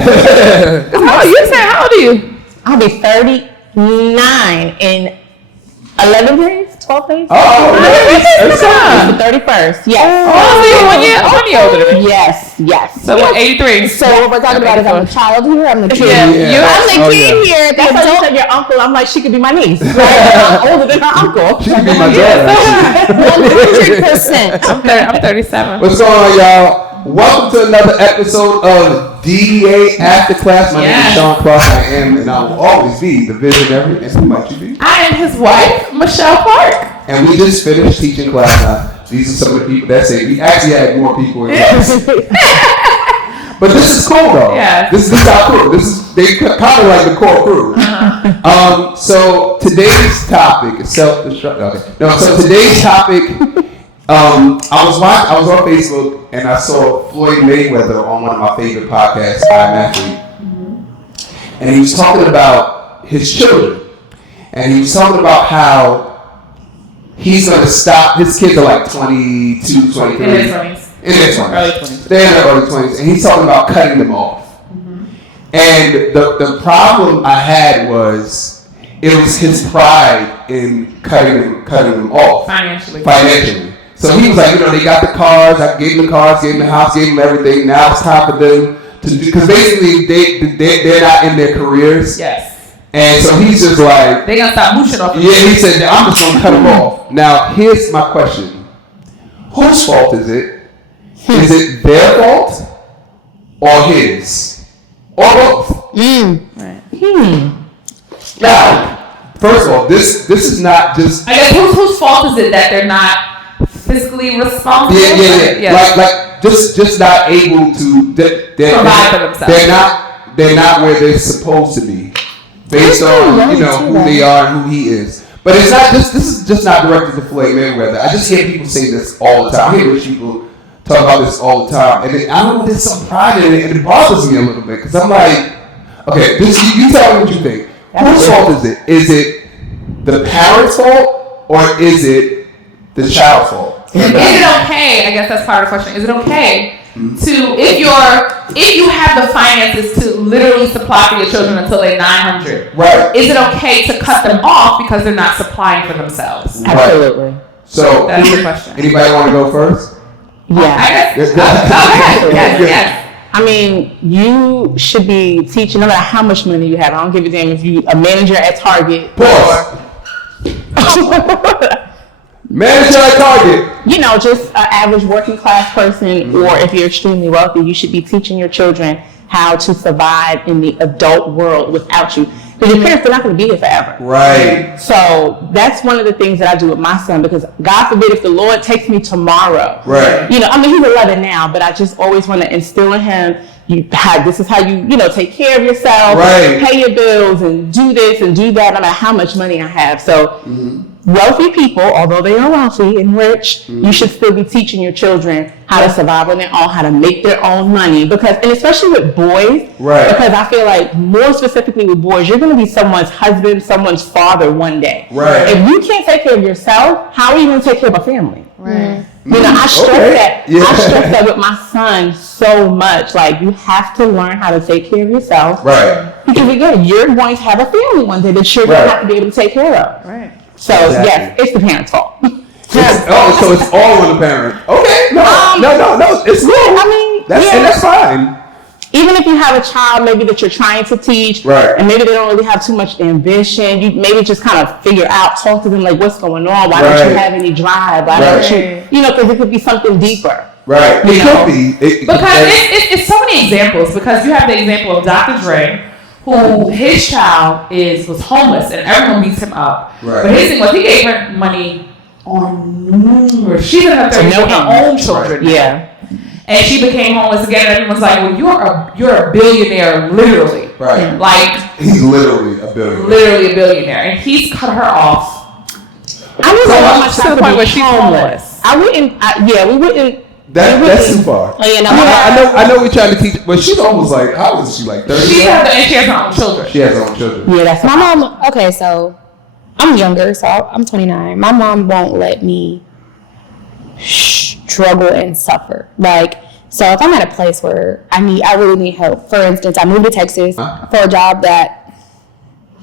How old are you? I'll be 39 in 11 days, 12 days. Oh, it's the 31st. Yes. Oh, so you're 1 year older than me. Yes. So what? 83. So what we're talking about is I'm a child here. I'm the kid. Yeah. I'm the kid here. That's why you said your uncle. I'm like, she could be my niece. Right? I'm older than her uncle. She could be my daughter. 100%. I'm 37. What's going on, y'all? Welcome to another episode of DDA After Class. My name is Sean Clark. I am, and I will always be, the visionary. And who might you be? I am his wife, Michelle Clark. And we just finished teaching class now. These are some of the people that say we actually had more people in class. But this is cool though. Yeah. This is our crew. They kind of like the core crew. Uh-huh. So today's topic is self-destruct. Okay. No. So today's topic. I was on Facebook and I saw Floyd Mayweather on one of my favorite podcasts, I'm Athlete, and he was talking about his children, and he was talking about how he's going to stop. His kids are like 22, 23. In their 20s. Early 20s. They're in their early 20s, and he's talking about cutting them off. And the problem I had was it was his pride in cutting them off financially. So he was like, they got the cars. I gave them the cars, gave them the house, gave them everything. Now it's time for them to do, because basically they're not in their careers. Yes. And so he's just like, they're gonna stop mooching off. Yeah, he said, I'm just gonna cut them off. Now here's my question: whose fault is it? Is it their fault or his, or both? Right. Now, first of all, this is not just. I guess whose fault is it that they're not fiscally responsible? Yeah. Like just not able to provide for themselves. They're not where they're supposed to be, based on who they are and who he is. But it's not just. This is just not directed to Floyd Mayweather. I just hear people say this all the time. I hear rich people talk about this all the time, and I don't know. There's some pride in it, and it bothers me a little bit because I'm like, okay, you tell me what you think. Whose fault is it? Is it the parent's fault or is it the child's fault? Is it okay? I guess that's part of the question. Is it okay to if you have the finances to literally supply for your children until they're 900? Right. Is it okay to cut them off because they're not supplying for themselves? Absolutely. So that's the question. Anybody want to go first? Yeah. Yes. I mean, you should be teaching no matter how much money you have. I don't give a damn if you a manager at Target. Manager at Target. Just an average working class person, or if you're extremely wealthy, you should be teaching your children how to survive in the adult world without you. Because your parents are not going to be here forever. Right. So that's one of the things that I do with my son, because God forbid if the Lord takes me tomorrow. Right. He's 11 now, but I just always want to instill in him, this is how you take care of yourself, right, pay your bills, and do this and do that, no matter how much money I have. So wealthy people, although they are wealthy and rich, you should still be teaching your children how to survive on their own, how to make their own money. And especially with boys, right, because I feel like more specifically with boys, you're going to be someone's husband, someone's father one day. Right. If you can't take care of yourself, how are you going to take care of a family? Right. I stress that with my son so much. Like, you have to learn how to take care of yourself. Right. Because again, you're going to have a family one day that you're going to have to be able to take care of. Right. So yes, it's the parent's fault. So it's all on the parent. Okay. No. It's good. That's fine. Even if you have a child maybe that you're trying to teach, right, and maybe they don't really have too much ambition, you maybe just kind of figure out, talk to them like, what's going on? Why don't you have any drive? Why don't you, because it could be something deeper. Right. It could be. Because it's so many examples. Because you have the example of Dr. Dre, who his child was homeless and everyone beats him up. Right. But his thing was he gave her money on numerous. She didn't have her own children. Right. Yeah. And she became homeless again. And everyone's like, "Well, you're a billionaire, literally." Right. Like, he's literally a billionaire. Literally a billionaire, and he's cut her off. I wouldn't want my child to be she's homeless. We wouldn't. That's too far. I know we're trying to teach, but she's almost like, how old is she? Like 30? She has her own children. She has her own children. Yeah, that's my mom. Okay, so I'm younger, so I'm 29. My mom won't let me struggle and suffer. Like, So if I'm at a place where I really need help, for instance, I moved to Texas for a job that,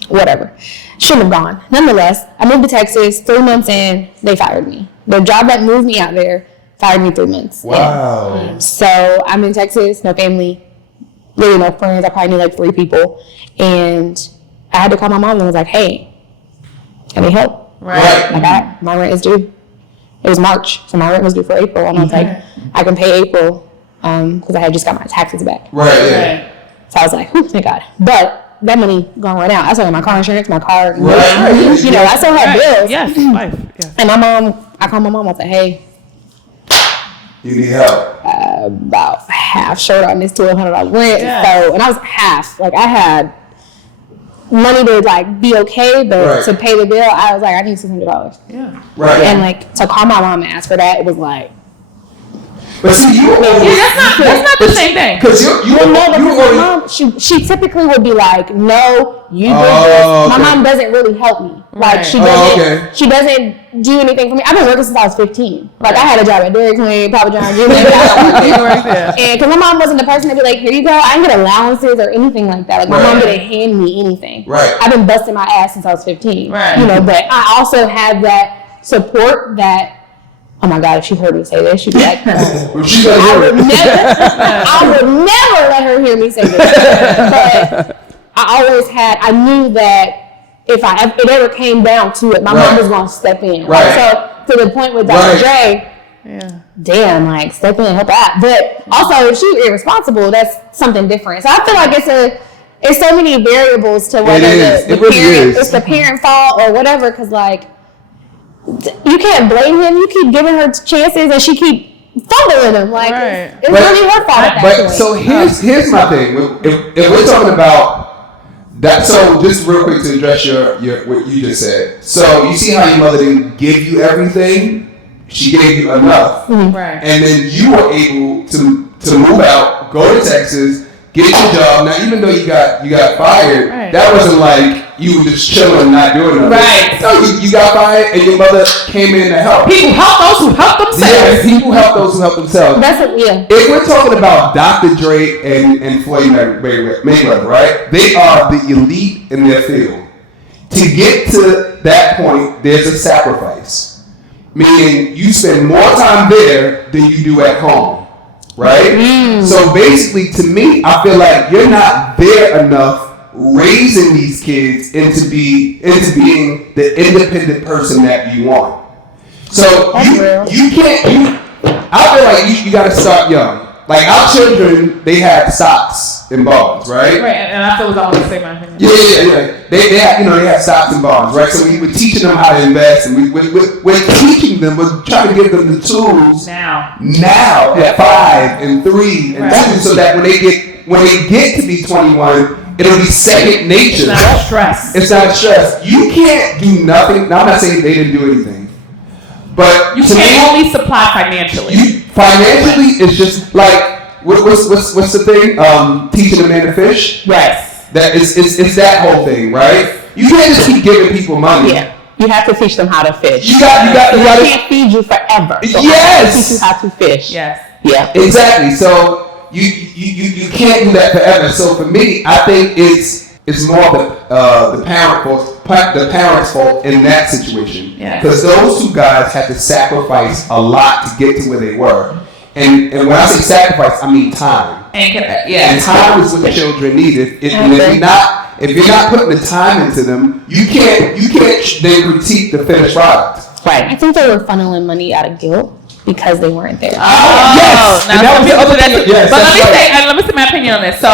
whatever, shouldn't have gone. Nonetheless, I moved to Texas, 3 months in, they fired me. The job that moved me out there fired me 3 months. Wow. In. So I'm in Texas, no family, really no friends. I probably knew like 3 people. And I had to call my mom and was like, hey, I need help. Right. Like my rent is due. It was March, so my rent was due for April. And I was like, I can pay April because I had just got my taxes back. Right. So I was like, thank God. But that money gone right out. I still had my car insurance, my car. Right. You know, I still had bills. Yes, life. Yes. And I called my mom. I was like, hey, you need help. About half short on this $1,200 rent. Yeah. So, and I was half. Like, I had money to like be okay, but to pay the bill, I was like, I need $600. Yeah. Right. And like to call my mom and ask for that, it was like. But see, that's not the same thing. Because my mom, she typically would be like, no, you did this. My mom doesn't really help me. Like she doesn't do anything for me. I've been working since I was 15. Like I had a job at Dairy Queen, Papa John's, and because my mom wasn't the person to be like, here you go. I didn't get allowances or anything like that. Like my mom didn't hand me anything. Right. I've been busting my ass since I was 15. Right. You know, but I also had that support that. Oh my God, if she heard me say this, she'd be like, I would never let her hear me say this. But I knew that if it ever came down to it, my mom was going to step in. Right. So to the point with Dr. Dre, damn, like step in, help out. But also, if she's irresponsible, that's something different. So I feel like it's so many variables to whether it's the parent fault or whatever, because like, you can't blame him. You keep giving her chances, and she keep fumbling them. Like it's really her fault at that point. So here's my thing. If we're talking about that, so just real quick to address your what you just said. So you see how your mother didn't give you everything; she gave you enough, right? And then you were able to move out, go to Texas, get your job. Now, even though you got fired, that wasn't like you were just chilling, not doing nothing. Right. No, you got fired, and your mother came in to help. People help those who help themselves. Yeah, people help those who help themselves. If we're talking about Dr. Dre and Floyd Mayweather, right? They are the elite in their field. To get to that point, there's a sacrifice. Meaning, you spend more time there than you do at home. Right? So basically, to me, I feel like you're not there enough raising these kids into being the independent person that you want. So you can't. I feel like you got to start young. Like our children, they had stocks and bonds, right? Right, and I feel like I want to say my opinion. Yeah. They had stocks and bonds, right? So we were teaching them how to invest, and we're teaching them. We're trying to give them the tools now at 5 and 3 and 2, so that when they get to be 21. It'll be second nature. It's not stress. It's not stress. You can't do nothing. Now, I'm not saying they didn't do anything, but you can't only supply financially. Financially, it's just like what's the thing? Teaching a man to fish. Yes. That it's that whole thing, right? You can't just keep giving people money. Yeah. You have to teach them how to fish. You can't feed you forever. So I have to teach you how to fish. Yes. Yeah. Exactly. So. You can't do that forever. So for me, I think it's more the parents' fault in that situation. Because those two guys had to sacrifice a lot to get to where they were. And when I say sacrifice, I mean time. And time is what the children need. If you're not putting the time into them, you can't then critique the finished product. Right. I think they were funneling money out of guilt. Because they weren't there. Yes. And that was the other thing. Yes, but let me say my opinion on this. So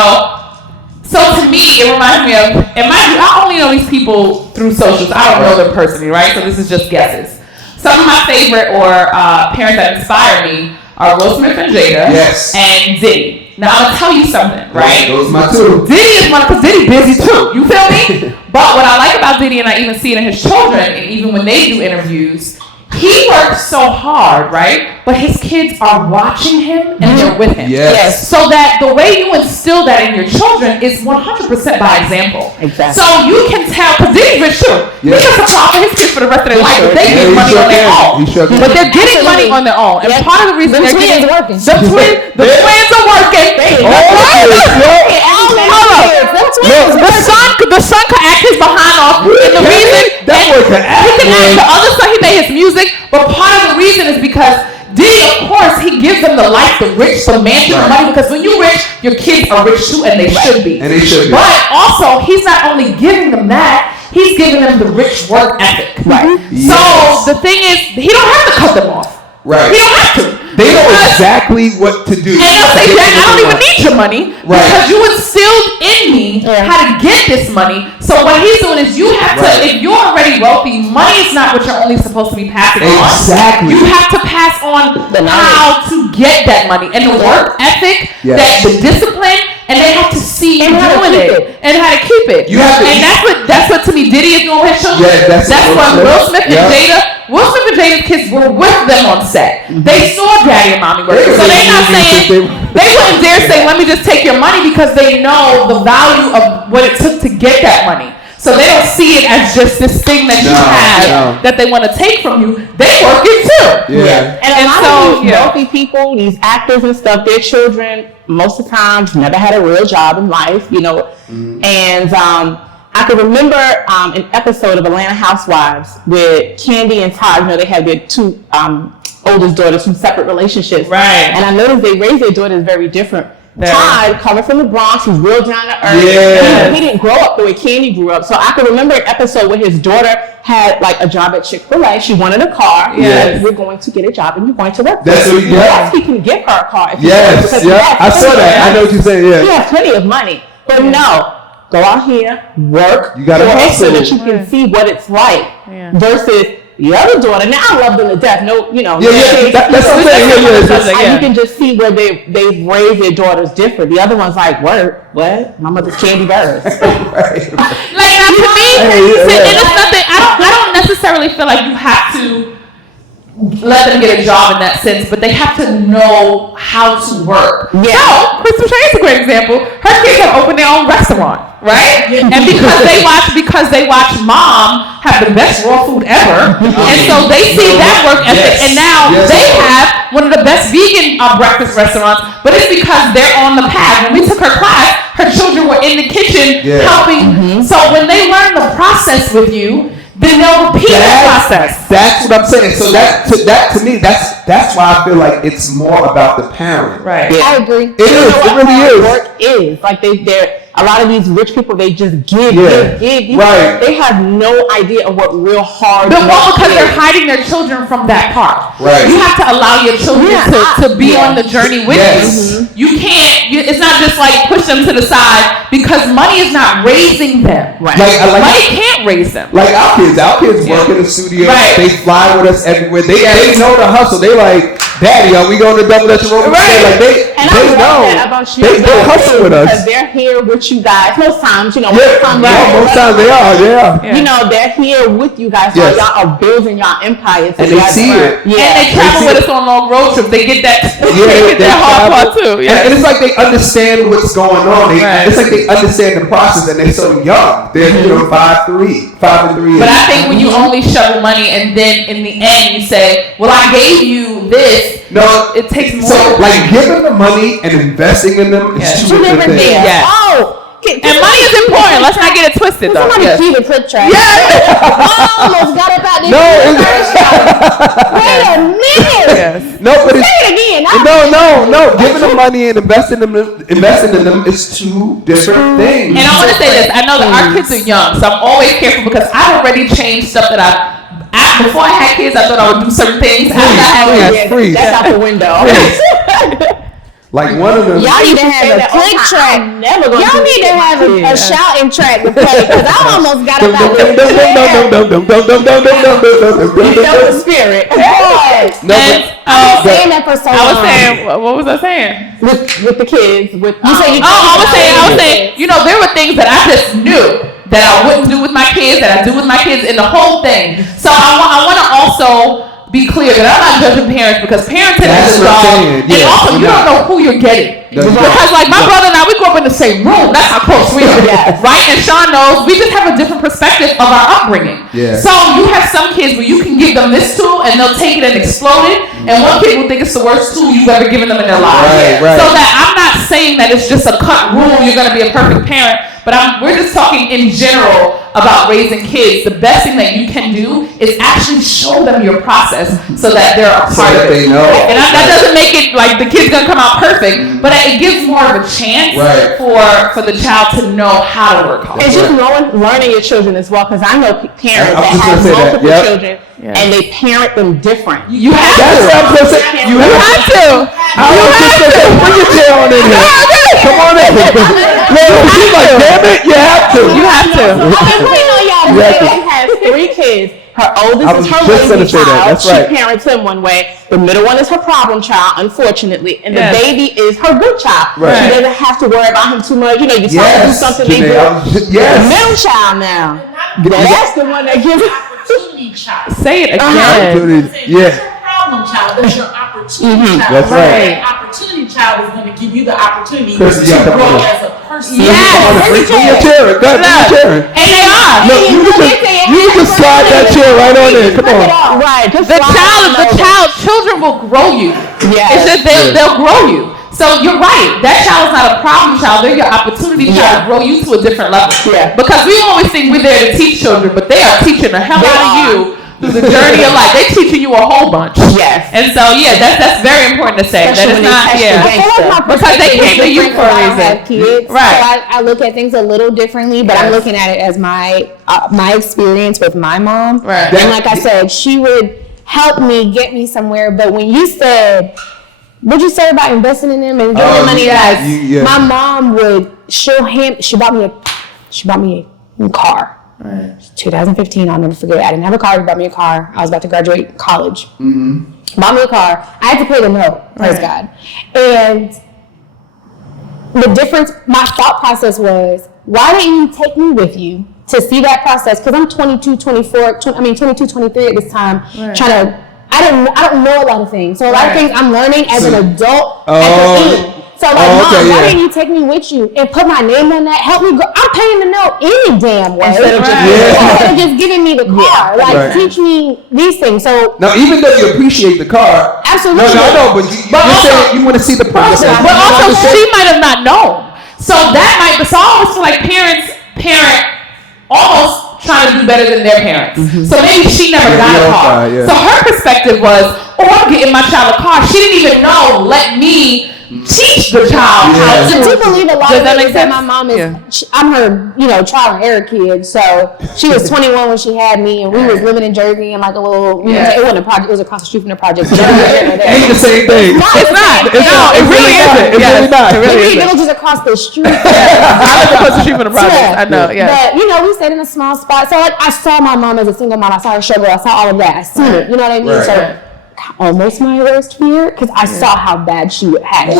to me, it reminds me of, and mind you, I only know these people through socials. I don't know them personally, right? So this is just guesses. Some of my favorite parents that inspire me are Will Smith and Jada. Yes. And Diddy. Now I'm gonna tell you something, right? Those are my two. Diddy is one because Diddy busy too. You feel me? But what I like about Diddy, and I even see it in his children, and even when they do interviews, he works so hard, right? But his kids are watching him and they're with him. Yes. So that the way you instill that in your children is 100% by example. Exactly. So you can tell, because Diddy's rich too. Yeah. He gets a car for his kids for the rest of their life, but they get he money sure on their can. own. He sure can. But they're getting money on their own. And Yep. part of the reason Them they're twins getting are working. the twins are working. The son could act his behind off. And the reason That boy can act, he can act. boy. The other son, he made his music, but part of the reason is because Diddy, of course, he gives them the life, the rich, the mansion, the money. Because when you're rich, your kids are rich too, and they should be. And they should be. But also, he's not only giving them that, he's giving them the rich work ethic. Right. So the thing is, he don't have to cut them off. Right. He don't have to. They know Because- exactly what to do. and they'll say, Jack, I don't even need your money Right. because you instilled in me how to get this money. So what he's doing is you have to, if you're already wealthy, money is not what you're only supposed to be passing Exactly. on. You have to pass on how to get that money and the work ethic, Yes. that the discipline, and they have to see you And how to doing keep it and how to keep it. You have to- and that's what to me Diddy is doing with his children. Yeah, that's what Will Will Smith. Smith and Yeah. Jada. Will Smith and Jada's kids were with them on set. They saw Daddy and Mommy working. So they're not saying, they wouldn't dare say, let me just take your money, because they know the value of what it took to get that money. So they don't see it as just this thing that you have that they want to take from you. They work it too. Yeah. And a lot of these wealthy people, these actors and stuff, their children, most of the time, never had a real job in life, you know. And I can remember an episode of Atlanta Housewives with Candy and Todd. You know, they had their two oldest daughters from separate relationships. Right. And I noticed they raised their daughters very different. Todd, coming from the Bronx, he's real down to earth. Yes. He didn't grow up the way Candy grew up. So I can remember an episode where his daughter had like a job at Chick-fil-A. She wanted a car. Yes. We're going to get a job and you're going to work. That's what he Yes, he can give her a car. If he Yes. wants, because he Yeah. has I saw plenty that. of I know what you're saying. He Yeah. has plenty of money. But no, go out here, work, You gotta so hustle. that you can see what it's like. Versus the other daughter. Now I love them to death. No, you know. Yeah. That's what I'm saying. Yeah. You can just see where they've raised their daughters different. The other one's like, what? My mother's Candy Bird. Like now to me, and it's nothing. I don't necessarily feel like you have to let them get a job in that sense, but they have to know how to work. Yeah. So Crystal Shay is a great example. Her kids have opened their own restaurant, right? And because they watch Mom have the best raw food ever, and so they see that work ethic, and now they have one of the best vegan breakfast restaurants. But it's because they're on the path. When we took her class, her children were in the kitchen helping. So when they learn the process with you, then they'll repeat the process. That's what I'm saying. So that to me, that's why I feel like it's more about the parent. Right. Yeah. I agree. It is. It really is. Work is like they're a lot of these rich people. They just give. Right. They have no idea of what real hard. But work because is. they're hiding their children from that part. Right. You have to allow your children to be on the journey with you. You can't. It's not just like push them to the side, because money is not raising them. Right. Money can't raise them. Like our kids work in the studio. Right. They fly with us everywhere. They know the hustle. They like, Daddy, are we going to Double Dutch Aerobics? Right. Like they love know. that about you. They hustle with us. Because they're here with you guys. Most times, Most times they are. Yeah. You know, they're here with you guys. Yes. While y'all are building y'all empires. And they see it. And they travel with us on long road trips. They get that. They get that hard part too. And it's like they understand what's going on. It's like they understand the process, and they're so young. They're 5 and 3. But I think when you only shovel money and then in the end you say, well, I gave you this. No, it takes more. So like giving them money and investing in them is two different things. Yes. Oh. And money is important. Let's not get it twisted, though. Somebody cue the clip track. I almost got up out this Wait a minute. No, but it's, Say it again. No. Giving them money and investing in them is two different things. And I want to say this. I know that our kids are young, so I'm always careful because I've already changed stuff that before I had kids, I thought I would do certain things. After I had kids, Freeze. That's out the window. Like one of them. Y'all need to have a click track. Y'all need to have a shouting track to play, because I almost got up out there. You know the spirit. I was saying that for so long. I was saying, what was I saying? With the kids. I was saying, there were things that I just knew that I wouldn't do with my kids, that I do with my kids in the whole thing. So I want to also be clear that I'm not judging parents because parenting That's is what I'm strong. saying. And Yeah, also, we're you don't not. know who you're getting. That's right. Because like my brother and I, we grew up in the same room. That's how close we are. Yes. Right? And Sean knows we just have a different perspective of our upbringing. Yeah. So you have some kids where you can give them this tool and they'll take it and explode it. And one kid will think it's the worst tool you've ever given them in their lives. Right. So that I'm not saying that it's just a cut rule, you're going to be a perfect parent. But we're just talking in general about raising kids. The best thing that you can do is actually show them your process so that they're a part of it. They know. And that doesn't make it like the kid's gonna come out perfect, but it gives more of a chance for the child to know how to work hard. It's just learning your children as well, because I know parents that have multiple children and they parent them different. You have That's to. what I'm gonna say. You have to. Bring your tail on in here. Come on in. She's like, damn it, you have to. You have to. I'm waiting on y'all. She has 3 kids. Her oldest is her lazy child. That's right. She parents him one way. The middle one is her problem child, unfortunately, and Yes. the baby is her good child. Right. She doesn't have to worry about him too much. You know, you tell her to do something, they do. The middle child now. That's the one that gives. Opportunity child. Say it again. Yeah. Problem child. That's your opportunity child. That's right. That opportunity child is going to give you the opportunity Chris, to you got grow that. as a person. Bring your chair. Bring your chair. And they are. Look, you can just slide that chair right on in. Come on. Right. Children will grow you. Yes. It's just they'll grow you. So you're right. That child is not a problem child. They're your opportunity child to grow you to a different level. Yeah. Because we always think we're there to teach children, but they are teaching the hell out of you through the journey of life. They're teaching you a whole bunch. Yes. And so that's very important to say. Especially That it's not when they test the gangster. because they came to you for a I don't reason. have kids, Right. so I look at things a little differently, but I'm Yes. looking at it as my experience with my mom. Right. And like I said, she would help me get me somewhere. But when you said, what'd you say about investing in them and giving them money? yeah. My mom would she bought me a car. Right. 2015, I'll never forget. I didn't have a car. She bought me a car. I was about to graduate college. Bought me a car. I had to pay the note. Praise God. And the difference, my thought process was, why didn't you take me with you to see that process? Because I'm 22, 23 at this time, trying to, I don't know a lot of things. So a lot of things I'm learning as an adult at the end. So like, Mom, why didn't you take me with you and put my name on that? Help me go. I'm paying the note any damn way. Instead of just giving me the car. Teach me these things. So now, even though you appreciate the car, absolutely. No, but you're saying you want to see the process. But also, she might have not known. So that might, so I always feel like parents parent almost trying to do better than their parents. So maybe she never got a car. So her perspective was, I'm getting my child a car. She didn't even know, let me teach the child how to. I do believe a lot of that things that my mom is. I'm her, trial and error kid. So she was 21 when she had me, and we was living in Jersey in like a little. It wasn't a project. It was across the street from the project. So ain't the same thing. It's not. It really isn't. It's really not. It really isn't. Villages across the street. I live across the street from the project. I know. Yeah. But we stayed in a small spot. So I saw my mom as a single mom. I saw her struggle. I saw all of that. I seen it. You know what I mean? So almost my worst fear because I saw how bad she had it.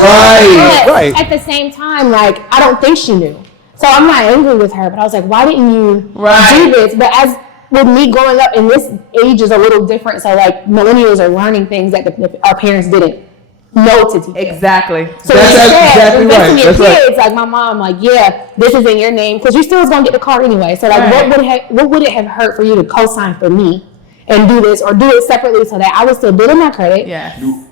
Right. At the same time, like, I don't think she knew. So I'm not angry with her, but I was like, why didn't you do this? But as with me growing up, and this age is a little different, so like millennials are learning things that our parents didn't know to teach. Exactly. So exactly right. in your kids, like my mom, like, this is in your name, because you still was gonna get the car anyway. So like, what would it have hurt for you to co-sign for me? And do this or do it separately so that I was still building my credit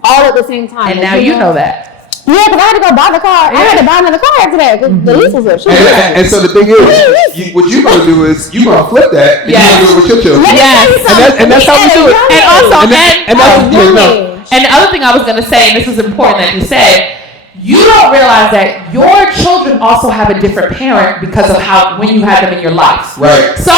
all at the same time. And now you know that. Yeah, because I had to go buy the car. I had to buy another car after that because the lease was up. And so the thing is, what you're going to do is you're going to flip that and you're going to do it with your children. And that's how we do it. And also, and the other thing I was going to say, and this is important that you said, you don't realize that your children also have a different parent because of when you had them in your life. Right. So,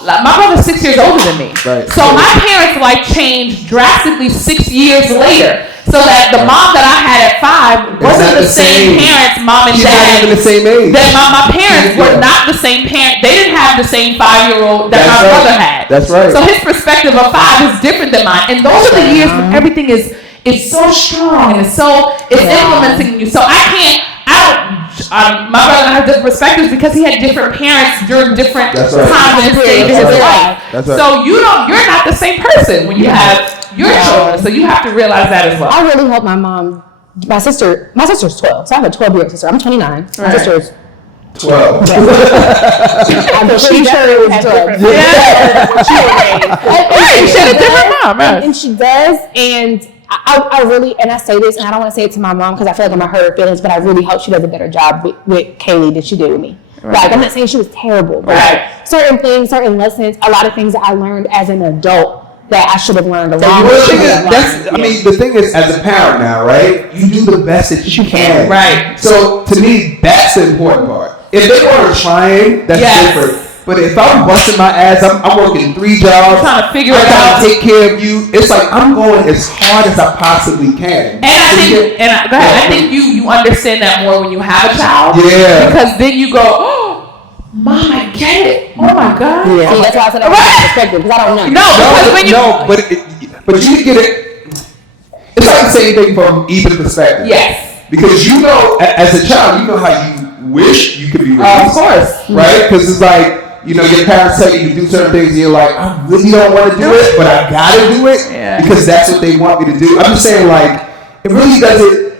my brother's 6 years older than me. Right. So my parents' life changed drastically 6 years later. So that the mom that I had at 5 wasn't the same parents, mom and She's dad. not even the same age. That my parents were not the same parent. They didn't have the same 5-year-old that my brother had. That's right. So his perspective of 5 is different than mine. And those are the years when everything is so strong and it's implementing you. So my brother and I have different perspectives because he had different parents during different times and stages of his life. That's right. So you're not the same person when you have your children. So you have to realize that as well. I really hope my mom, my sister's 12, so I have a 12-year-old sister. I'm 29. My sister's 12. I'm pretty sure it was 12. She had a different mom. And she does, and I really, and I say this, and I don't want to say it to my mom because I feel like I'm going to hurt her feelings, but I really hope she does a better job with Kaylee than she did with me. Right. Like, I'm not saying she was terrible, but like, certain things, certain lessons, a lot of things that I learned as an adult that I should have learned a lot. The thing is, as a parent now, right, you do the best that you can. Right. So, to me, that's the important part. If they are trying, that's different. But if I'm busting my ass, I'm working 3 jobs. I'm trying to figure it I'm out. trying to take care of you. It's like I'm going as hard as I possibly can. And I think you understand that more when you have a child. Yeah. Because then you go, oh, Mom, I get it. Oh my God. Yeah. See, that's why I said I have perspective because I don't know. But you get it. It's like the same thing from either perspective. Yes. Because you know, as a child, you know how you wish you could be raised. Of course. Right? Because it's like, you know, your parents tell you to do certain things and you're like, I really don't want to do it, but I gotta do it because that's what they want me to do. I'm just saying, like, it really doesn't,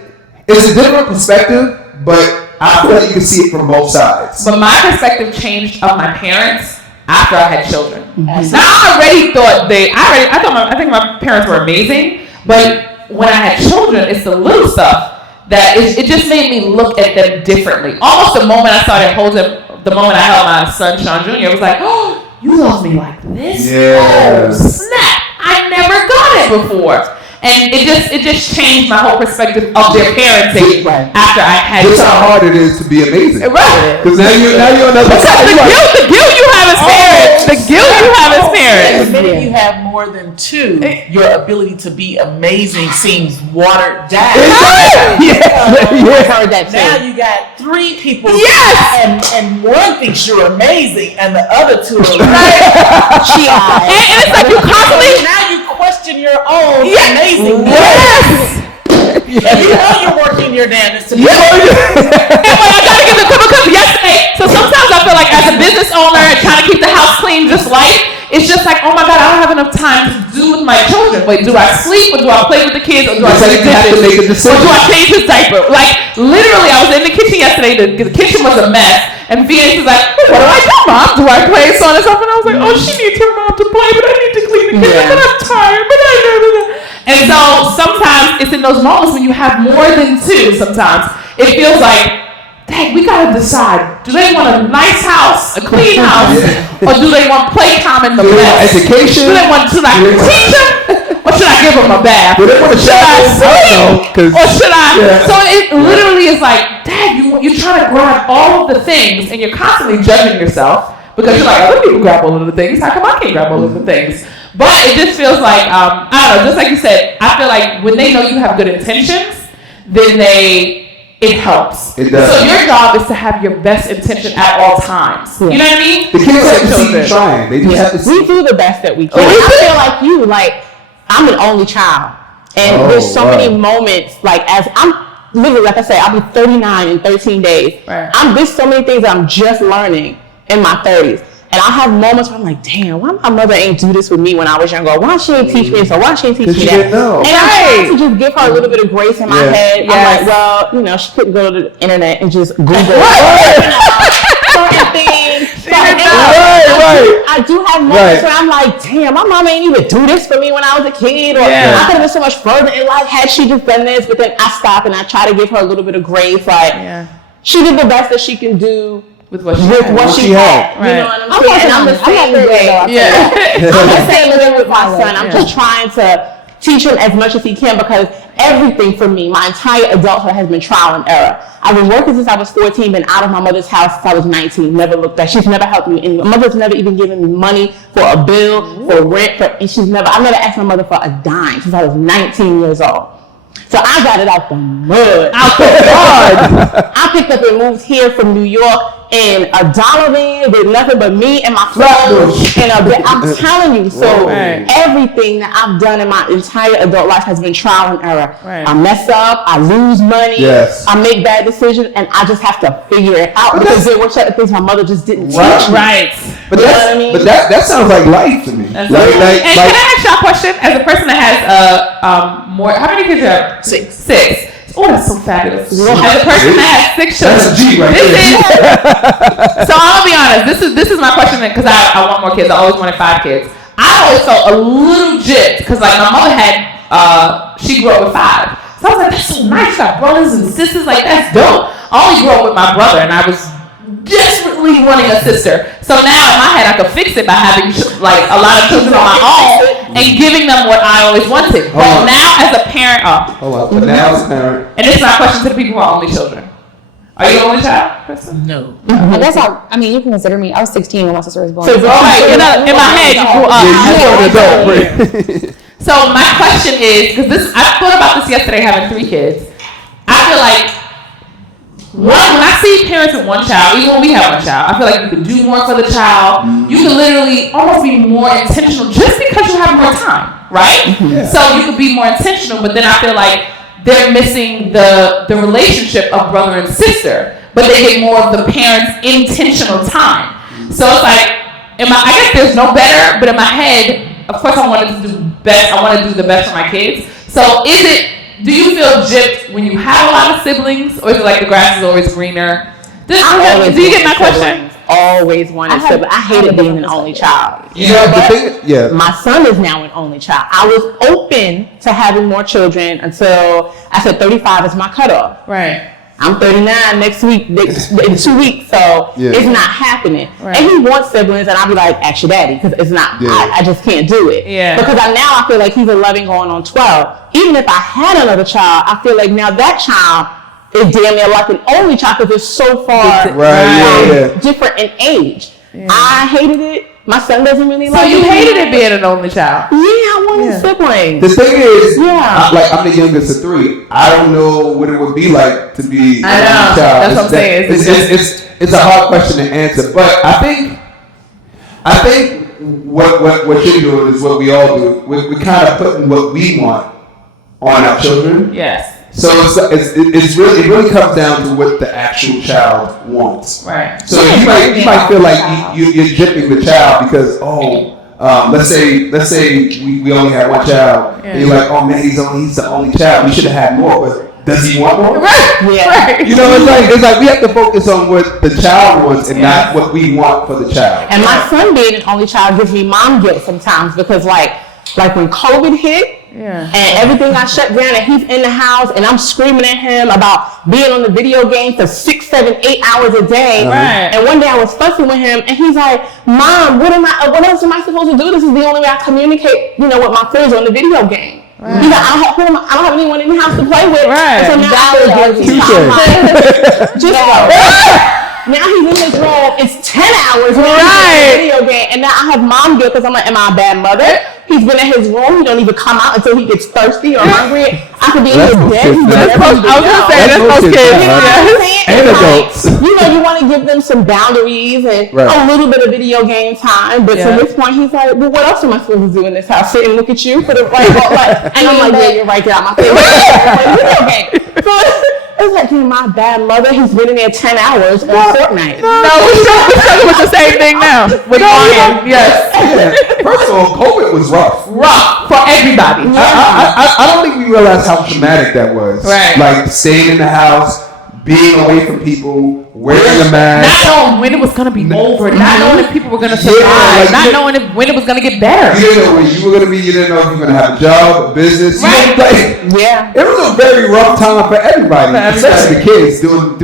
it's a different perspective, but I feel like you can see it from both sides. But my perspective changed of my parents after I had children. Mm-hmm. Now I already thought I think my parents were amazing, but when I had children, it's the little stuff that it just made me look at them differently. Almost the moment I started holding. The moment I held my son, Sean Jr., it was like, oh, you love me like this? Yeah. Oh, snap. I never got it before. And it just changed my whole perspective of their parenting after I had That's how hard it is to be amazing. Right. Because now you're another side. The guilt you have as parents. The guilt you have as parents. The minute you have more than 2, your ability to be amazing seems watered down. I've heard that too. Now you got 3 people. Yes. And one thinks you're amazing, and the other 2 are like, and it's like you constantly. Now you question your own amazing. Yes. And you know you're working your damnedest to be. And when I gotta give the because yesterday, so sometimes I feel like as a business owner and trying to keep the house clean, just like it's just like, oh my God, I don't have enough time to do with my children. Wait, do I sleep or do I play with the kids or do I take dishes or do I change his diaper? Like literally, I was in the kitchen yesterday. The kitchen was a mess, and Phoenix is like, what do I do, Mom? Do I play so on and so forth? And I was like, oh, she needs her mom to play, but I need to clean the kitchen, but I'm tired, but I know. And so sometimes it's in those moments when you have more than 2. Sometimes it feels like, dang, we gotta decide: do they want a nice house, a clean house, or do they want playtime in the mess? Education? Do they want to teach them, or should I give them a bath? Do they want to should I sleep, or should I? Yeah. So it literally is like, dang, you're trying to grab all of the things, and you're constantly judging yourself because you're like, other people grab all of the things. How come I can't grab all of the things? But it just feels like, I don't know, just like you said, I feel like when they know you have good intentions, then it helps. It does. So your job is to have your best intention at all times. Yeah. You know what I mean? The kids have to see you trying. They just have to see. We do the best that we can. I feel like you, like, I'm an only child. And there's so many moments, like, as I'm literally, like I said, I'll be 39 in 13 days. Right. There's so many things that I'm just learning in my 30s. And I have moments where I'm like, damn, why my mother ain't do this with me when I was younger? Why she ain't teach me this? Or why she ain't teach me that? Know. And I'm trying to just give her a little bit of grace in my head. Yes. I'm like, well, you know, she couldn't go to the internet and just Google certain things. I do have moments where I'm like, damn, my mama ain't even do this for me when I was a kid. Or I could have been so much further in life had she just done this. But then I stop and I try to give her a little bit of grace. Like, she did the best that she can do. With what she had. Right. You know what I'm saying? I'm the same way. I'm the same way with my son. I'm just trying to teach him as much as he can because everything for me, my entire adulthood has been trial and error. I've been working since I was 14, been out of my mother's house since I was 19, never looked back. She's never helped me. And my mother's never even given me money for a bill, for rent, and I've never asked my mother for a dime since I was 19 years old. So I got it out the mud. I picked up and moved here from New York in a dollar van with nothing but me and my clothes and a bed. I'm telling you. So everything that I've done in my entire adult life has been trial and error. Right. I mess up, I lose money, I make bad decisions, and I just have to figure it out because there were certain things my mother just didn't teach me. Right. But that sounds like life to me. And can I ask y'all a question? As a person that has more, how many kids do you have? 6. Oh, that's so fabulous. As a person that has 6 children, that's a G right there. So I'm gonna be honest. This is my question because I want more kids. I always wanted 5 kids. I always felt a little gypped because like my mother had she grew up with 5. So I was like, that's so nice. Got brothers and sisters. Like that's dope. I only grew up with my brother, and I was desperately wanting a sister. So now in my head I could fix it by having like a lot of children on my own and giving them what I always wanted. But now as a parent, but now as a parent, and this is my question to the people who are only children. Are you the only child, Kristen? No. I guess I mean, you can consider me. I was 16 when my sister was born. So in my head, you grew up. So my question is, because I thought about this yesterday, having 3 kids. I feel like when I see parents with 1 child, even when we have 1 child, I feel like you can do more for the child. You can literally almost be more intentional just because you have more time, right? Yeah. So you could be more intentional, but then I feel like they're missing the relationship of brother and sister, but they get more of the parents' intentional time. So it's like, I guess there's no better, but in my head, of course I want to do best. I want to do the best for my kids. So do you feel gypped when you have a lot of siblings, or is it like the grass is always greener? Do you get my question? Always wanted siblings. I hated being an only child. My son is now an only child. I was open to having more children until I said 35 is my cutoff. Right. I'm 39 next week, in 2 weeks, so it's not happening. Right. And he wants siblings, and I'll be like, ask your daddy, because it's not, I just can't do it. Yeah. Because now I feel like he's 11 going on 12. Even if I had another child, I feel like now that child is damn near like an only child because it's so far different in age. Yeah. I hated it. My son doesn't really like it. So you hated it being an only child? Yeah, I wanted siblings. The thing is, I'm the youngest of 3. I don't know what it would be like to be an only child. That's what I'm saying. It's a hard question to answer, but I think what you're doing is what we all do. We're kind of putting what we want on our children. Yes. So it really comes down to what the actual child wants. Right. So you might feel like you're gypping the child because let's say we only had 1 child and you're like, oh man, he's the only child. We should have had more, but does he want more? Right. Yeah. Right. You know, it's like we have to focus on what the child wants and not what we want for the child. And my son being an only child gives me mom guilt sometimes because like when COVID hit. Yeah. And everything got shut down and he's in the house and I'm screaming at him about being on the video game for 6, 7, 8 hours a day. Right. And one day I was fussing with him and he's like, Mom, what else am I supposed to do? This is the only way I communicate, with my friends on the video game. Right. He's like, I don't have anyone in the house to play with. Right. So now now he's in his room. It's 10 hours when he's playing a video game, and now I have mom guilt because I'm like, am I a bad mother? He's been in his room. He don't even come out until he gets thirsty or hungry. I could be in his bed. I was gonna say that's most kids. You know what I'm saying? And adults. You want to give them some boundaries and a little bit of video game time. But to this point, he's like, well, what else am I supposed to do in this house? Sit and look at you for the and I'm like, yeah, you're right. Get out my face. Video game. It's like, my bad mother. He's been in there 10 hours on Fortnite. No, we're talking about the same thing now. With Ryan, yes. Yeah. First of all, COVID was rough for everybody. I don't think we realized how traumatic that was. Right. Like staying in the house, being away from people, wearing a mask. Not knowing when it was going to be over. Not knowing if people were going to survive. Not knowing when it was going to get better. You didn't know when you were going to be. You didn't know if you were going to have a job, a business. Right. It was a very rough time for everybody. Especially the kids doing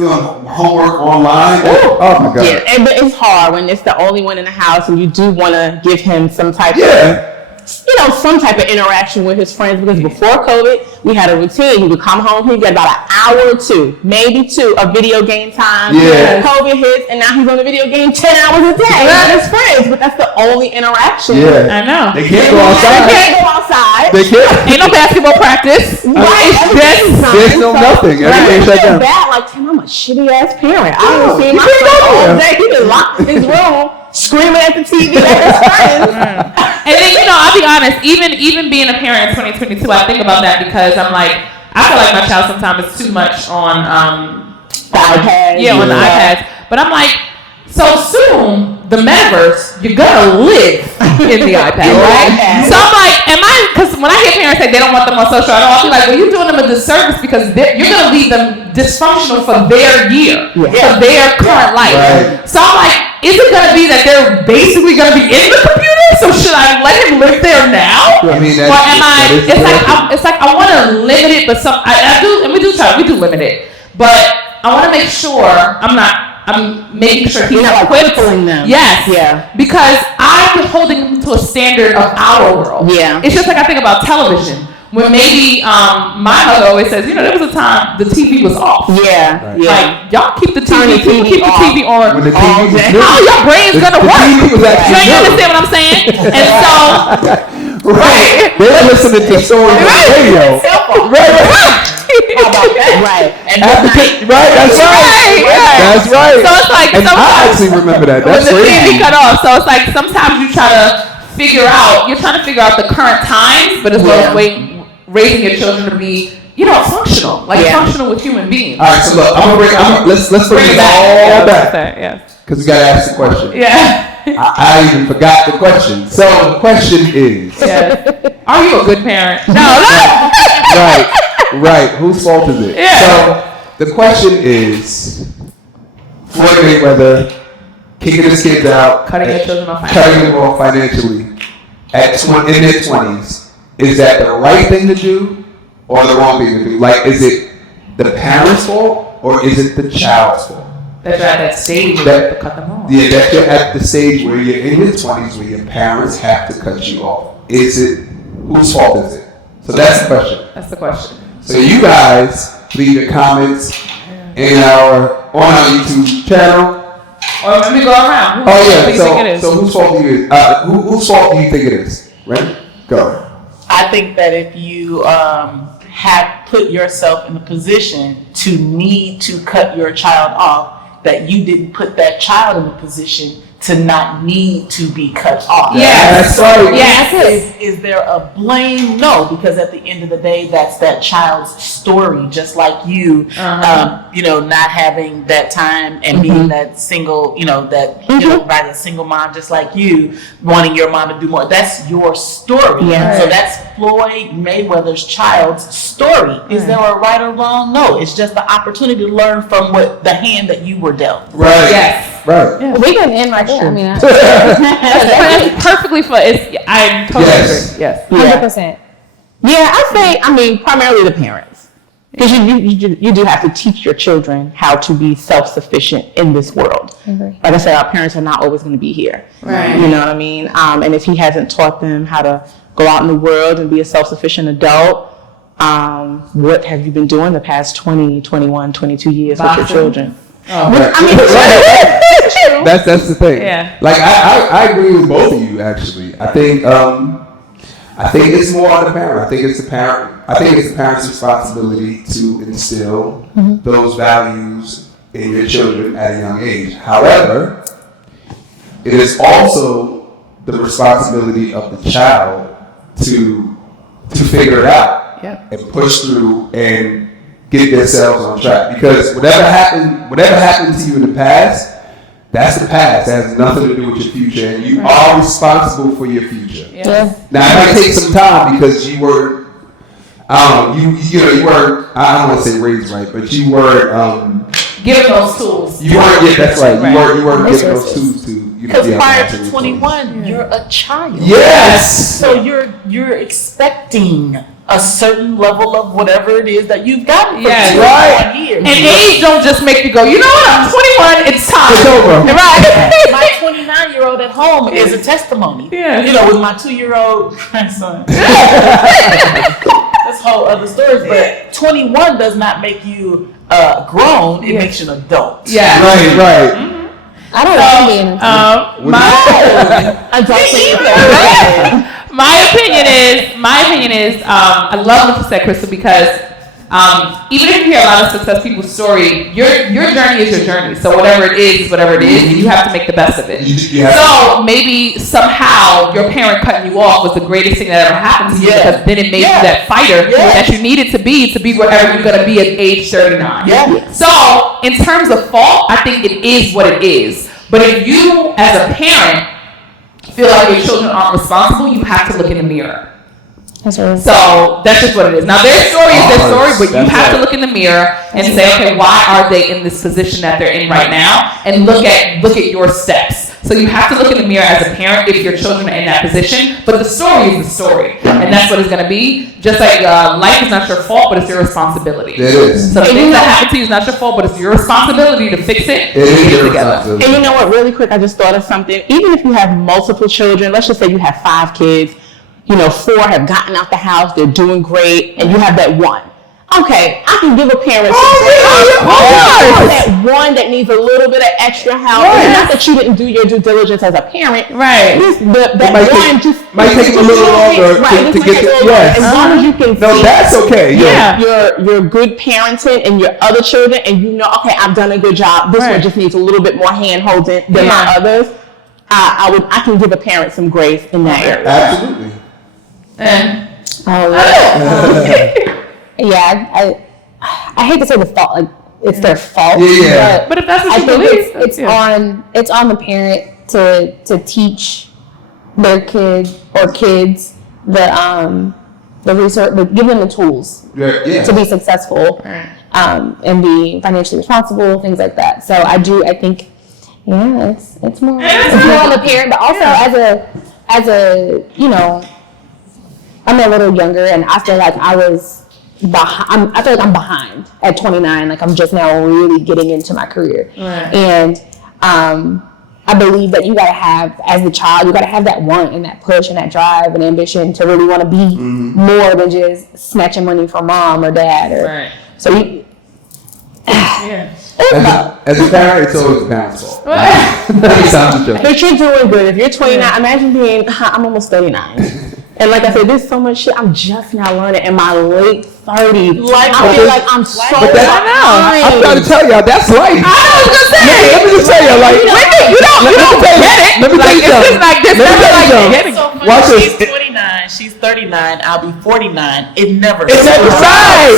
homework online. Oh my God. Yeah, but it's hard when it's the only one in the house and you do want to give him some type some type of interaction with his friends because before COVID, we had a routine. He would come home, he'd get about an hour or 2, maybe 2 of video game time. Yeah. COVID hits, and now he's on the video game 10 hours a day with his friends, but that's the only interaction. Yeah. I know. They can't go outside. They can't go outside. They can't. Ain't no basketball practice. Right. There's no nothing. Everything's shut down. Bad. Like, Tim, I'm a shitty ass parent. I don't see my son all day. screaming at the TV at his friends. And then, I'll be honest, even being a parent in 2022, I think about that because I'm like, I feel like my child sometimes is too much on the iPad. Yeah, on the iPads. But I'm like, so soon, the metaverse, you're gonna live in the iPad, right? So I'm like, because when I hear parents say they don't want them on social, I'll be like, well, you're doing them a disservice because you're gonna leave them dysfunctional for their year, for their current life. Right. So I'm like, is it gonna be that they're basically gonna be in the computer? So should I let him live there now? I mean, or am I? It's like I want to limit it, but I do, and we do limit it, but I want to make sure I'm making sure he's not crippling them. Yes. Yeah. Because I'm holding him to a standard of our world. Yeah. It's just like I think about television. When maybe my mother always says, there was a time the TV was off. Yeah. Right. Yeah. Like y'all keep the TV. People keep the TV on. When the TV was how your brain's gonna work? You understand what I'm saying? And so. Right. They're listening to stories on the radio. Right. How about that? Right. And right, that's right. That's right. So it's like, and I actually remember that. That's when the crazy. TV cut off. So it's like sometimes you're trying to figure out the current times, but as well as raising your children to be, functional, functional with human beings. All right, so look, let's bring it all back. Because we gotta ask the question. Yeah. I even forgot the question. So the question is, are you a good parent? No. Right. Whose fault is it? Yeah. So the question is, Floyd Mayweather kicking his kids out, cutting your children off financially in their 20s. Is that the right thing to do or the wrong thing to do? Like, is it the parents' fault or is it the child's fault? That's at that stage where you have to cut them off. Yeah, that you're at the stage where you're in your 20s where your parents have to cut you off. Whose fault is it? So that's the question. That's the question. So you guys leave your comments on our YouTube channel. Or let me go around. So whose fault do you whose fault do you think it is? Right? Go. I think that if you have put yourself in a position to need to cut your child off, that you didn't put that child in a position to not need to be cut off. Yes. That's right. Yes. Is there a blame? No, because at the end of the day, that's that child's story. Just like you, not having that time and being that single, by the single mom, just like you, wanting your mom to do more. That's your story. Yeah. So that's Floyd Mayweather's child's story. Is there a right or wrong? No. It's just the opportunity to learn from the hand that you were dealt. Right. Yes. Right. Yeah. We can end right there. I mean, that's perfectly fine. I totally agree. Yes. 100%. Yeah, I say, primarily the parents. Because you do have to teach your children how to be self-sufficient in this world. Like I said, our parents are not always going to be here. Right. You know what I mean? And if he hasn't taught them how to go out in the world and be a self-sufficient adult, what have you been doing the past 20, 21, 22 years with your children? Oh, right. That's the thing. Yeah. Like I agree with both of you actually. I think it's more on the parent. I think it's the parent's responsibility to instill those values in your children at a young age. However, it is also the responsibility of the child to figure it out and push through and get themselves on track, because whatever happened to you in the past, that's the past. It has nothing to do with your future, and you are responsible for your future. Yes. Now it might take some time because you were, you were, I don't want to say raised right, but you were given those tools. You weren't. Yeah, that's right. You weren't given those tools to. Because prior to 21, you're a child. Yes. So you're expecting a certain level of whatever it is that you've gotten for 21 years. And age don't just make you go, you know what, I'm 21, it's time. It's over. Right. My 29-year-old at home is a testimony. Yeah. With my 2-year-old grandson. That's whole other stories. But 21 does not make you grown. It makes you an adult. Yeah. Right. Mm-hmm. I don't want to be an My opinion is, I love what you said, Crystal, because even if you hear a lot of success people's story, your journey is your journey. So whatever it is, and you have to make the best of it. So maybe somehow your parent cutting you off was the greatest thing that ever happened to you because then it made you that fighter that you needed to be wherever you're going to be at age 39. Yeah. So in terms of fault, I think it is what it is. But if you, as a parent, feel like your children aren't responsible, you have to look in the mirror. So that's just what it is. Now their story is their story, but you have to look in the mirror and say, okay, why are they in this position that they're in right now? And look at your steps. So you have to look in the mirror as a parent if your children are in that position. But the story is the story, and that's what it's going to be. Just like life is not your fault, but it's your responsibility. It is. So the things that happen to you is not your fault, but it's your responsibility to fix it and get it together. And you know what? Really quick, I just thought of something. Even if you have multiple children, let's just say you have 5 kids. 4 have gotten out the house, they're doing great, and you have that one. Okay, I can give a parent that one that needs a little bit of extra help. Right. Not that you didn't do your due diligence as a parent. Right. That one might take a little longer to get the as long as you can see that's okay. your good parenting and your other children, and okay, I've done a good job. This one just needs a little bit more hand holding than my others. I can give a parent some grace in that area. Absolutely. I hate to say the fault, like it's their fault. But if that's what you believe, it's on the parent to teach their kid or kids the resource, give them the tools to be successful, and be financially responsible, things like that. So I think it's more on the parent, but also as a I'm a little younger, and I feel like I feel like I'm behind at 29. Like I'm just now really getting into my career, and I believe that you gotta have, as the child, you gotta have that want and that push and that drive and ambition to really want to be more than just snatching money from mom or dad. So you. As a parent, it's always the parent's fault. But you're doing good. If you're 29, imagine I'm almost 39. And like I said, there's so much shit I'm just now learning in my late 30s. I feel like I'm so behind. I'm trying to tell y'all, that's life. I was gonna say. Let me just tell y'all, like, you don't get it. Let me tell you something. It's so funny. Watch She's this. 29. She's 39. I'll be 49. It never stops.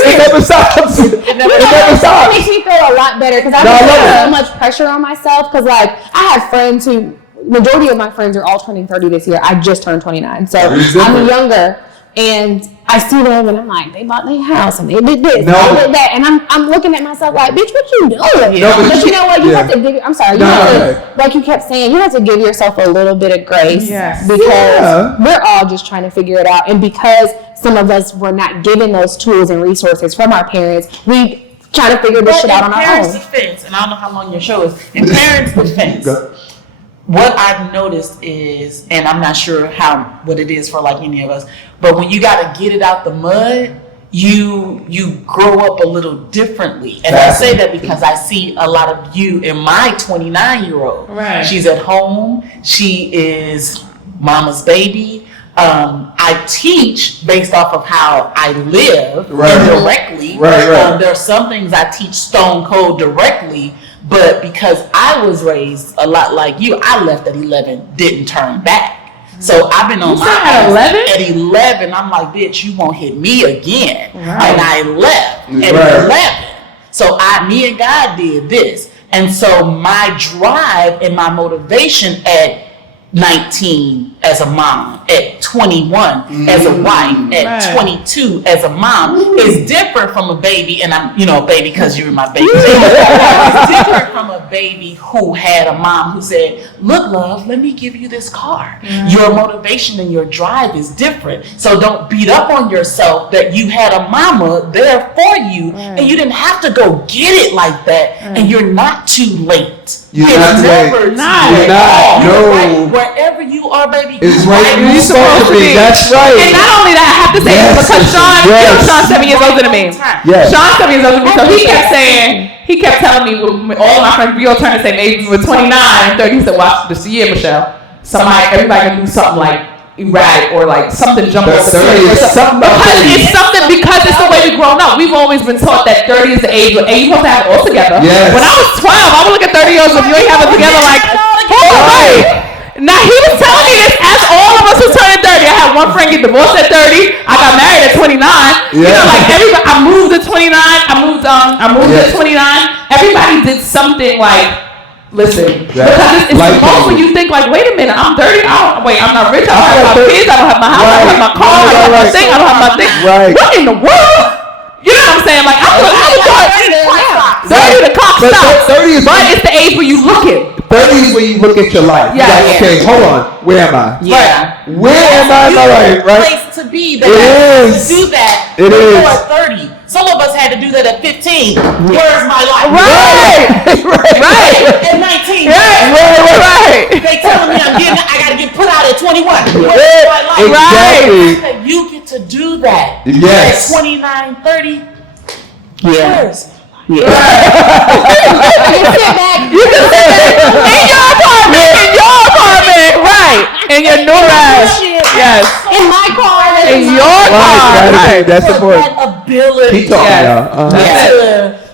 It never stops. It never stops. It makes me feel a lot better because I have so much pressure on myself. Because like I have friends who. Majority of my friends are all turning 30 this year. I just turned 29, so I'm younger, and I see them, and I'm like, they bought their house, and they did this, and they did that, and I'm looking at myself like, bitch, what you doing? But you know what? You have to give. I'm sorry. You have to, like you kept saying, you have to give yourself a little bit of grace because we're all just trying to figure it out, and because some of us were not given those tools and resources from our parents, we try to figure this shit out on our own. In parents' defense, and I don't know how long your show is. In parents' defense. What I've noticed is, and I'm not sure what it is for like any of us, but when you got to get it out the mud, you grow up a little differently. And I say that because I see a lot of you in my 29-year-old. Right. She's at home. She is mama's baby. I teach based off of how I live indirectly. There are some things I teach stone cold directly. But because I was raised a lot like you, I left at 11, didn't turn back. So I've been on my at 11? At 11, I'm like, bitch, you won't hit me again. Right. And I left at 11. So me and God did this. And so my drive and my motivation at 19 as a mom, at 21 as a wife, at 22 as a mom is different from a baby, and I'm a baby because you're my baby. It's different from a baby who had a mom who said, look, love, let me give you this car. Your motivation and your drive is different. So don't beat up on yourself that you had a mama there for you and you didn't have to go get it like that, and you're not too late. You're not never not. You're not. No. Right. Wherever you are, baby. It's right where you're supposed to be. That's right. And not only that, I have to say because Sean's 7 years older than me. Sean's 7 years older than me. So he kept telling me, all my friends, we all trying to say maybe we were 29 and 30. He said, watch this year, Michelle. Everybody gonna do something like erratic or like something jump off the 30 cliff. is something about 30. Because it's the way we've grown up. We've always been taught that 30 is the age where you're supposed to have it all together. Yes. When I was 12, I would look at 30-year-olds if you ain't have it together like, right. Now he was telling me this as all of us was turning 30. I had one friend get divorced at 30. I got married at 29. You know, like everybody. I moved at 29. I moved at 29. Everybody did something like, listen, because it's the most when you think like, wait a minute, I'm 30. I'm not rich. I don't have my kids. I don't have my house. I don't have my car. I don't have my thing. I don't have my thing. Right. What in the world? You know what I'm saying? Like I thought 30 the clock stops. 30 is but it's the age where you looking. 30 is when you look at your life. Yeah, like, okay, hold on. Where am I? Yeah. Where am I in my life? Right? Place to be that It is. to do that It before is. 30. Some of us had to do that at 15. Where's my life? Right. At 19. Right. They telling me I gotta get put out at 21. Where's my life? Exactly. That you get to do that. Yes. At 29, 30. Yeah. Where's Yeah. You can sit back in your apartment, right? In your new house. Yes. In my car. In your car. Right. That's important. that ability? Keep talking, Yes. y'all. Yes.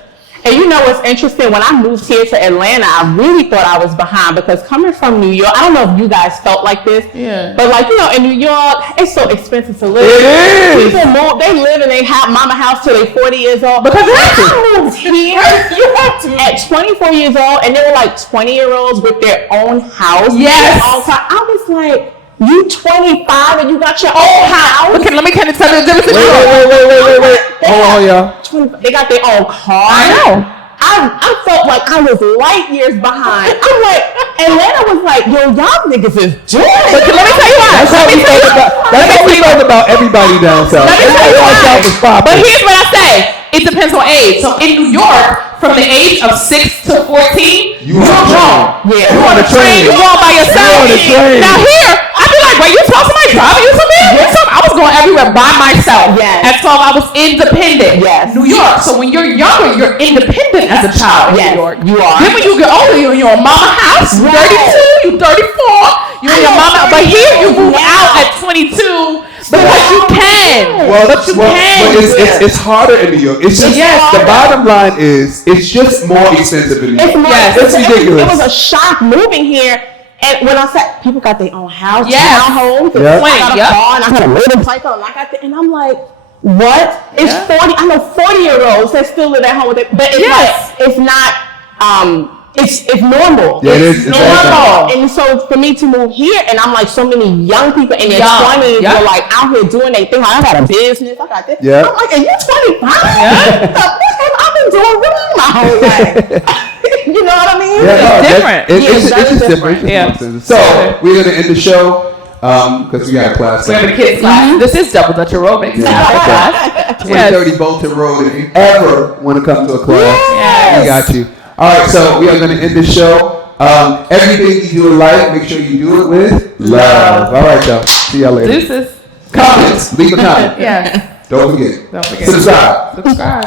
And you know what's interesting? When I moved here to Atlanta, I really thought I was behind because coming from New York, I don't know if you guys felt like this. Yeah. But like, you know, in New York, it's so expensive to live. It is. People move, they live in their mama house till they're 40 years old. Because you have to. I moved here at 24 years old, and they were like 20-year-olds with their own house. Yes. Their own car. I was like, you 25 and you got your own house? Okay, let me kind of tell you the difference. Wait. Hold on, y'all. They got their own car. I know. I felt like I was light years behind. I'm like, Atlanta was like, yo, y'all niggas is doing it. But let me tell you why. That's how we felt about everybody down south. Let me tell you Everybody why. else was popping. But here's what I say. It depends on age. So in New York, from the age of 6 to 14, You on a train. Yeah. You on a train. You going by yourself. You on a train. Now here, I feel like, wait, you told somebody driving you somewhere? I was going everywhere by myself. Yes. At 12, I was independent. Yes. New York. So when you're younger, you're independent as a child in Yes, New York. you are. Then when you get older, you're in your mama house. You're Right. 32. You're 34. You're in your mama. But here, you move out at 22. Because you can. But it's harder in New York. It's just the bottom line is it's just more expensive in New York. It's more Yes. It's ridiculous. It was a shock moving here. And when I said people got their own house, Yes. townhomes, Yep. I got a Yep. car, and I got a motorcycle, and I got and I'm like, what? It's 40. I know 40-year-olds that still live at home with it, but it's Yes. like it's not. It's normal. Yeah, it it's is. It's normal. And so for me to move here, and I'm like, so many young people in their 20s Yep. were like out here doing their thing. Like, I got a business. I got this. Yeah. I'm like, and you're 25? What have I been doing wrong my whole life? You know what I mean? It's different. It's very just different. different. Yeah. So we're gonna end the show because we got a class. We're having a kids class. This is Double Dutch Aerobics. Yeah. 2030 Bolton Road. If you ever want to come to a class, Yes. we got you. All right, so we are going to end the show. Everything you do in life, make sure you do it with love. All right, y'all. See y'all later. This is Comments. Leave a comment. yeah. Don't forget. Don't forget. Subscribe. Subscribe.